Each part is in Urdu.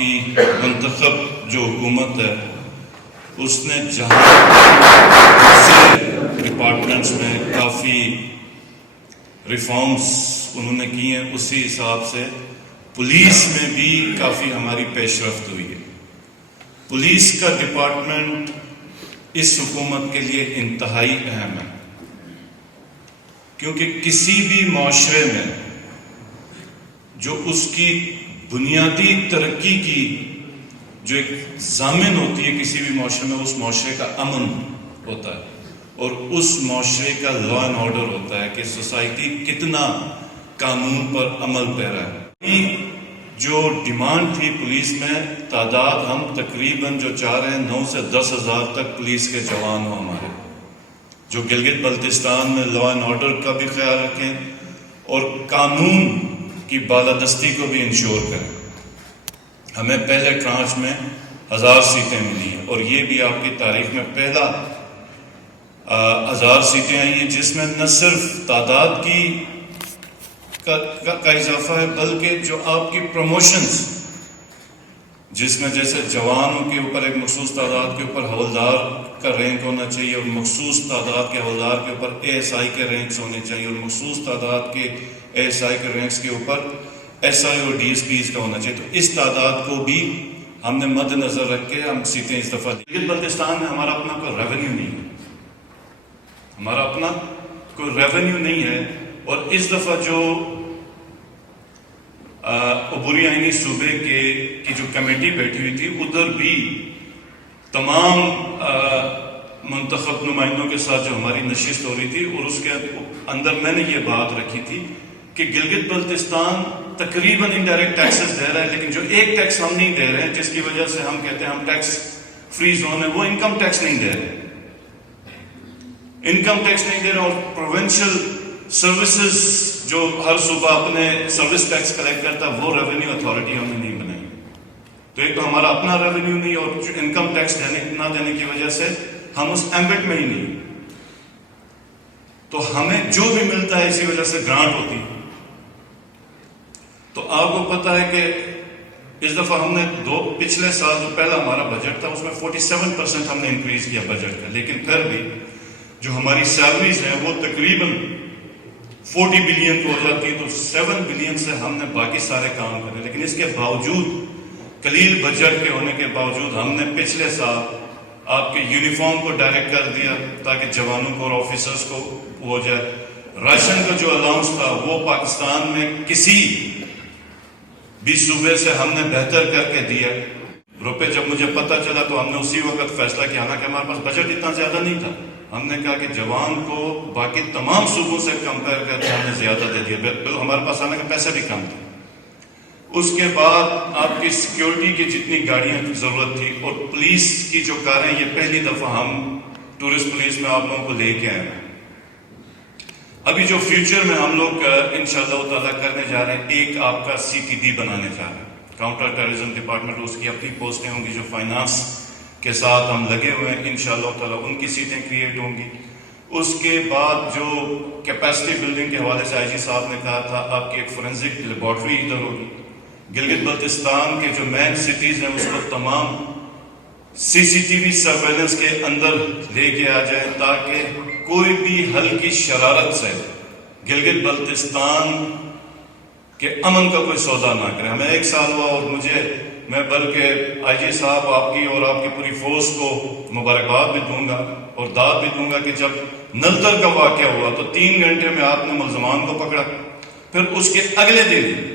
کی منتخب جو حکومت ہے اس نے جہاں ڈپارٹمنٹس میں کافی ریفارمز انہوں نے کی ہیں، اسی حساب سے پولیس میں بھی کافی ہماری پیش رفت ہوئی ہے۔ پولیس کا ڈپارٹمنٹ اس حکومت کے لیے انتہائی اہم ہے، کیونکہ کسی بھی معاشرے میں جو اس کی بنیادی ترقی کی جو ایک ضامن ہوتی ہے کسی بھی معاشرے میں، اس معاشرے کا امن ہوتا ہے اور اس معاشرے کا لا اینڈ آرڈر ہوتا ہے کہ سوسائٹی کتنا قانون پر عمل پیرا ہے۔ جو ڈیمانڈ تھی پولیس میں، تعداد ہم تقریباً جو چاہ رہے ہیں 9 سے 10 ہزار تک پولیس کے جوان ہوں ہمارے، جو گلگت بلتستان میں لا اینڈ آرڈر کا بھی خیال رکھیں اور قانون کی بالادستی کو بھی انشور کریں۔ ہمیں پہلے ٹرانچ میں 1000 سیٹیں ملی ہیں اور یہ بھی آپ کی تاریخ میں پہلا 1000 سیٹیں آئی ہیں، جس میں نہ صرف تعداد کا اضافہ ہے بلکہ جو آپ کی پروموشنز، جس میں جیسے جوانوں کے اوپر ایک مخصوص تعداد کے اوپر حوالدار کا رینک ہونا چاہیے اور مخصوص تعداد کے حوالدار کے اوپر ASI کے رینکس ہونے چاہیے اور مخصوص تعداد کے ASI کے رینکس کے اوپر SI اور DSPs کا ہونا چاہیے، تو اس تعداد کو بھی ہم نے مد نظر رکھ کے ہم سیٹیں اس دفعہ دی۔ گلگت بلتستان میں ہمارا اپنا کوئی ریونیو نہیں ہے، ہمارا اپنا کوئی ریونیو نہیں ہے، اور اس دفعہ جو عبوری آئینی صوبے کی جو کمیٹی بیٹھی ہوئی تھی، ادھر بھی تمام منتخب نمائندوں کے ساتھ جو ہماری نشست ہو رہی تھی، اور اس کے اندر میں نے یہ بات رکھی تھی کہ گلگت بلتستان تقریباً انڈائریکٹ ٹیکسز دے رہا ہے، لیکن جو ایک ٹیکس ہم نہیں دے رہے ہیں، جس کی وجہ سے ہم کہتے ہیں ہم ٹیکس فری زون ہے، وہ انکم ٹیکس نہیں دے رہے، انکم ٹیکس نہیں دے رہے، اور پروونشل سروسز جو ہر صوبہ اپنے سروس ٹیکس کلیکٹ کرتا ہے، وہ ریونیو اتھارٹی ہم نے نہیں بنائی۔ تو ایک تو ہمارا اپنا ریونیو نہیں، اور جو انکم ٹیکس نہ دینے کی وجہ سے ہم اس ایمبٹ میں ہی نہیں، تو ہمیں جو بھی ملتا ہے اسی وجہ سے گرانٹ ہوتی ہے۔ تو آپ کو پتا ہے کہ اس دفعہ ہم نے پچھلے سال جو پہلا ہمارا بجٹ تھا اس میں 47% ہم نے انکریز کیا بجٹ کا، لیکن پھر بھی جو ہماری سیلریز ہیں وہ تقریباً 40 بلین کو ہو جاتی ہے، تو 7 بلین سے ہم نے باقی سارے کام کرے، لیکن اس کے باوجود قلیل بجٹ کے ہونے کے باوجود ہم نے پچھلے سال آپ کے یونیفارم کو ڈائریکٹ کر دیا تاکہ جوانوں کو اور آفیسرز کو ہو جائے۔ راشن کا جو الاؤنس تھا وہ پاکستان میں کسی بھی صوبے سے ہم نے بہتر کر کے دیا روپے۔ جب مجھے پتہ چلا تو ہم نے اسی وقت فیصلہ کیا، حالانکہ ہمارے پاس بجٹ اتنا زیادہ نہیں تھا، ہم نے کہا کہ جوان کو باقی تمام صوبوں سے کمپیئر کر کے ہم نے زیادہ دے دیا، بالکل ہمارے پاس آنے کے پیسے بھی کم تھے۔ اس کے بعد آپ کی سیکیورٹی کی جتنی گاڑیاں کی ضرورت تھی اور پولیس کی جو کاریں، یہ پہلی دفعہ ہم ٹورسٹ پولیس میں آپ لوگوں کو لے کے آئے ہیں۔ ابھی جو فیوچر میں ہم لوگ انشاءاللہ تعالیٰ کرنے جا رہے ہیں، ایک آپ کا CTD بنانے جا رہے ہیں، کاؤنٹر ٹیررزم ڈپارٹمنٹ، اس کی اپنی پوسٹیں ہوں گی، جو فائنانس کے ساتھ ہم لگے ہوئے ہیں، انشاءاللہ تعالیٰ ان کی سیٹیں کریٹ ہوں گی۔ اس کے بعد جو کیپیسٹی بلڈنگ کے حوالے سے IG صاحب نے کہا تھا، آپ کی ایک فورینزک لیبارٹری ادھر ہوگی۔ گلگت بلتستان کے جو مین سٹیز ہیں اس کو تمام CCTV سرویلنس کے اندر لے کے آ جائے تاکہ کوئی بھی ہلکی شرارت سے گلگت بلتستان کے امن کا کوئی سودا نہ کرے۔ ہمیں 1 سال ہوا اور میں بلکہ IG صاحب آپ کی اور آپ کی پوری فورس کو مبارکباد بھی دوں گا اور داد بھی دوں گا کہ جب نلتر کا واقعہ ہوا تو 3 گھنٹے میں آپ نے ملزمان کو پکڑا، پھر اس کے اگلے دن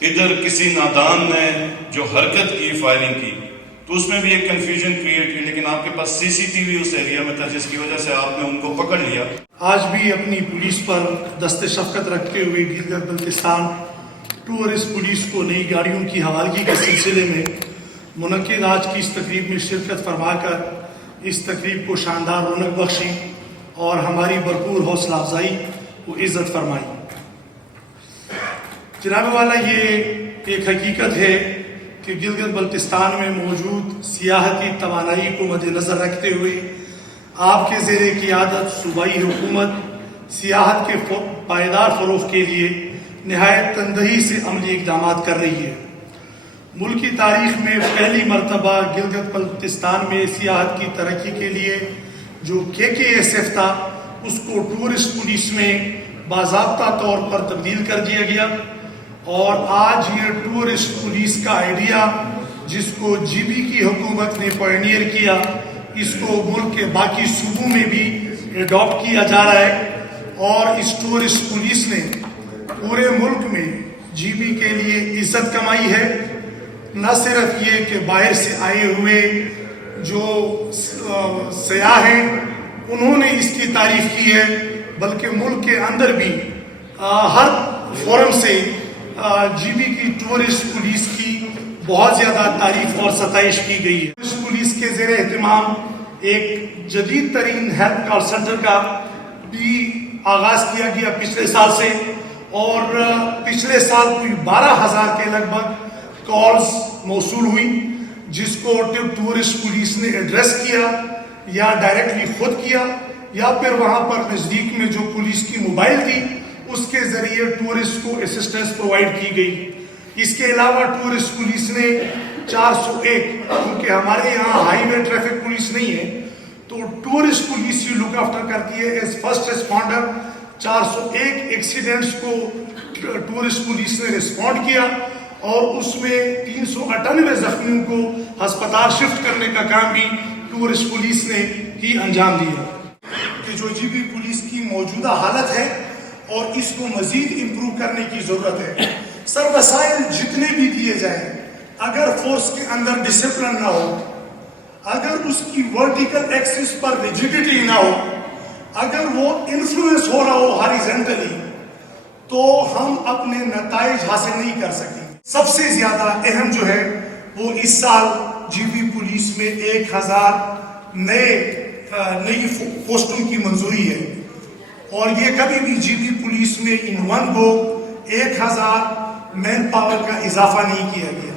ادھر کسی نادان نے جو حرکت کی، فائرنگ کی، تو اس میں بھی ایک کنفیوژن کریٹ ہوئی، لیکن آپ کے پاس CCTV اس ایریا میں تھا جس کی وجہ سے آپ نے ان کو پکڑ لیا۔ آج بھی اپنی پولیس پر دست شفقت رکھتے ہوئے گلگت بلتستان ٹورسٹ پولیس کو نئی گاڑیوں کی حوالگی کے سلسلے میں منعقد آج کی اس تقریب میں شرکت فرما کر اس تقریب کو شاندار رونق بخشی اور ہماری بھرپور حوصلہ افزائی و عزت فرمائی۔ جناب والا، یہ ایک حقیقت ہے کہ گلگت بلتستان میں موجود سیاحتی توانائی کو مد نظر رکھتے ہوئے آپ کے زیر قیادت صوبائی حکومت سیاحت کے پائیدار فروغ کے لیے نہایت تندہی سے عملی اقدامات کر رہی ہے۔ ملکی تاریخ میں پہلی مرتبہ گلگت بلتستان میں سیاحت کی ترقی کے لیے جو KKSF تھا اس کو ٹورسٹ پولیس میں باضابطہ طور پر تبدیل کر دیا گیا، اور آج یہ ٹورسٹ پولیس کا آئیڈیا جس کو GB کی حکومت نے پائنیئر کیا، اس کو ملک کے باقی صوبوں میں بھی ایڈاپٹ کیا جا رہا ہے، اور اس ٹورسٹ پولیس نے پورے ملک میں GB کے لیے عزت کمائی ہے۔ نہ صرف یہ کہ باہر سے آئے ہوئے جو سیاح ہیں انہوں نے اس کی تعریف کی ہے، بلکہ ملک کے اندر بھی ہر فورم سے GB کی ٹورسٹ پولیس کی بہت زیادہ تعریف اور ستائش کی گئی ہے۔ ٹورسٹ پولیس کے زیر اہتمام ایک جدید ترین ہیلپ کال سینٹر کا بھی آغاز کیا گیا پچھلے سال سے، اور پچھلے سال کوئی 12,000 کے لگ بھگ کالز موصول ہوئی، جس کو ٹورسٹ پولیس نے ایڈریس کیا یا ڈائریکٹلی خود کیا، یا پھر وہاں پر نزدیک میں جو پولیس کی موبائل تھی اس کے ذریعے ٹورسٹ کو اسسٹنس پرووائڈ کی گئی۔ اس کے علاوہ ٹورسٹ پولیس نے 401، کیونکہ ہمارے یہاں ہائی وے ٹریفک پولیس نہیں ہے تو ٹورسٹ پولیس ہی لک آفٹر کرتی ہے ایز فرسٹ ریسپونڈر، 401 ایکسیڈنٹس کو ٹورسٹ پولیس نے رسپونڈ کیا، اور اس میں 398 زخمیوں کو ہسپتال شفٹ کرنے کا کام بھی ٹورسٹ پولیس نے ہی انجام دیا۔ کہ جو GB پولیس کی موجودہ حالت ہے اور اس کو مزید امپروو کرنے کی ضرورت ہے۔ سر وسائل جتنے بھی دیے جائیں، اگر فورس کے اندر ڈسپلن نہ ہو، اگر اس کی ورٹیکل ایکسس پر ریجیڈیٹی نہ ہو، اگر وہ انفلوئنس ہو رہا ہو ہاریزنٹلی، تو ہم اپنے نتائج حاصل نہیں کر سکیں۔ سب سے زیادہ اہم جو ہے وہ اس سال GB پولیس میں 1000 نئی پوسٹوں کی منظوری ہے، اور یہ کبھی بھی GB پولیس میں in one go 1000 man power کا اضافہ نہیں کیا گیا۔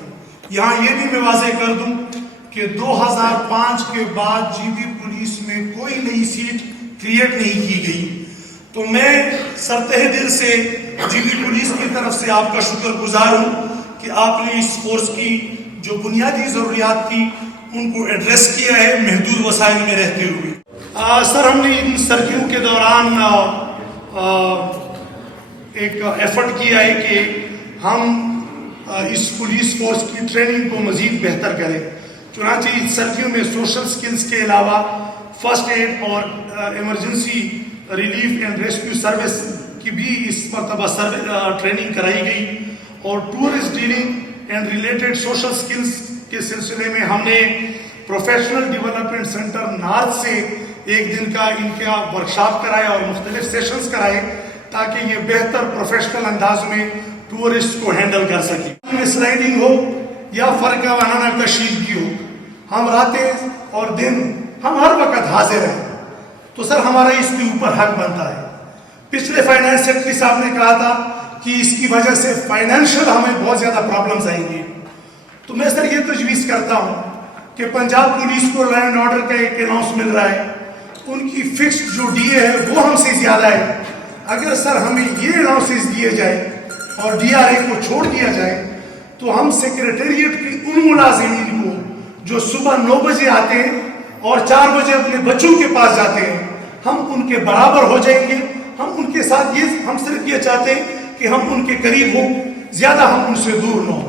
یہاں یہ بھی میں واضح کر دوں کہ 2005 کے بعد GB پولیس میں کوئی نئی سیٹ کریٹ نہیں کی گئی، تو میں سرتہ دل سے GB پولیس کی طرف سے آپ کا شکر گزار ہوں کہ آپ نے اس فورس کی جو بنیادی ضروریات تھی ان کو ایڈریس کیا ہے محدود وسائل میں رہتے ہوئے۔ سر ہم نے ان سردیوں کے دوران ایک ایفرٹ کیا ہے کہ ہم اس پولیس فورس کی ٹریننگ کو مزید بہتر کریں، چنانچہ اس سردیوں میں سوشل سکلز کے علاوہ فرسٹ ایڈ اور emergency relief and rescue service کی بھی اس مرتبہ ٹریننگ کرائی گئی، اور tourist dealing and related social skills کے سلسلے میں ہم نے پروفیشنل ڈیولپمنٹ سینٹر نارتھ سے ایک دن کا ان کا ورکشاپ کرائے اور مختلف سیشنز کرائے، تاکہ یہ بہتر پروفیشنل انداز میں ٹورسٹ کو ہینڈل کر سکیں۔ سلائڈنگ ہو یا فرقہ وارانہ کشیدگی ہو، ہم راتیں اور دن ہم ہر وقت حاضر ہیں، تو سر ہمارا اس کے اوپر حق بنتا ہے۔ پچھلے فائنانس سیکرٹری صاحب نے کہا تھا کہ اس کی وجہ سے فائنینشیل ہمیں بہت زیادہ پرابلمز آئیں گی، تو میں سر یہ تجویز کرتا ہوں کہ پنجاب پولیس کو لا اینڈ آرڈر کا ایک اناؤنس مل رہا ہے، ان کی فکسڈ جو DA ہے وہ ہم سے زیادہ ہے، اگر سر ہمیں یہ اناؤنسز دیے جائے اور DRA کو چھوڑ دیا جائے تو ہم سیکریٹریٹ کے ان ملازمین کو جو صبح 9 بجے آتے ہیں اور 4 بجے اپنے بچوں کے پاس جاتے ہیں، ہم ان کے برابر ہو جائیں گے۔ ہم ان کے ساتھ ہم صرف یہ چاہتے ہیں کہ ہم ان کے قریب ہوں، زیادہ ہم ان سے دور نہ ہوں۔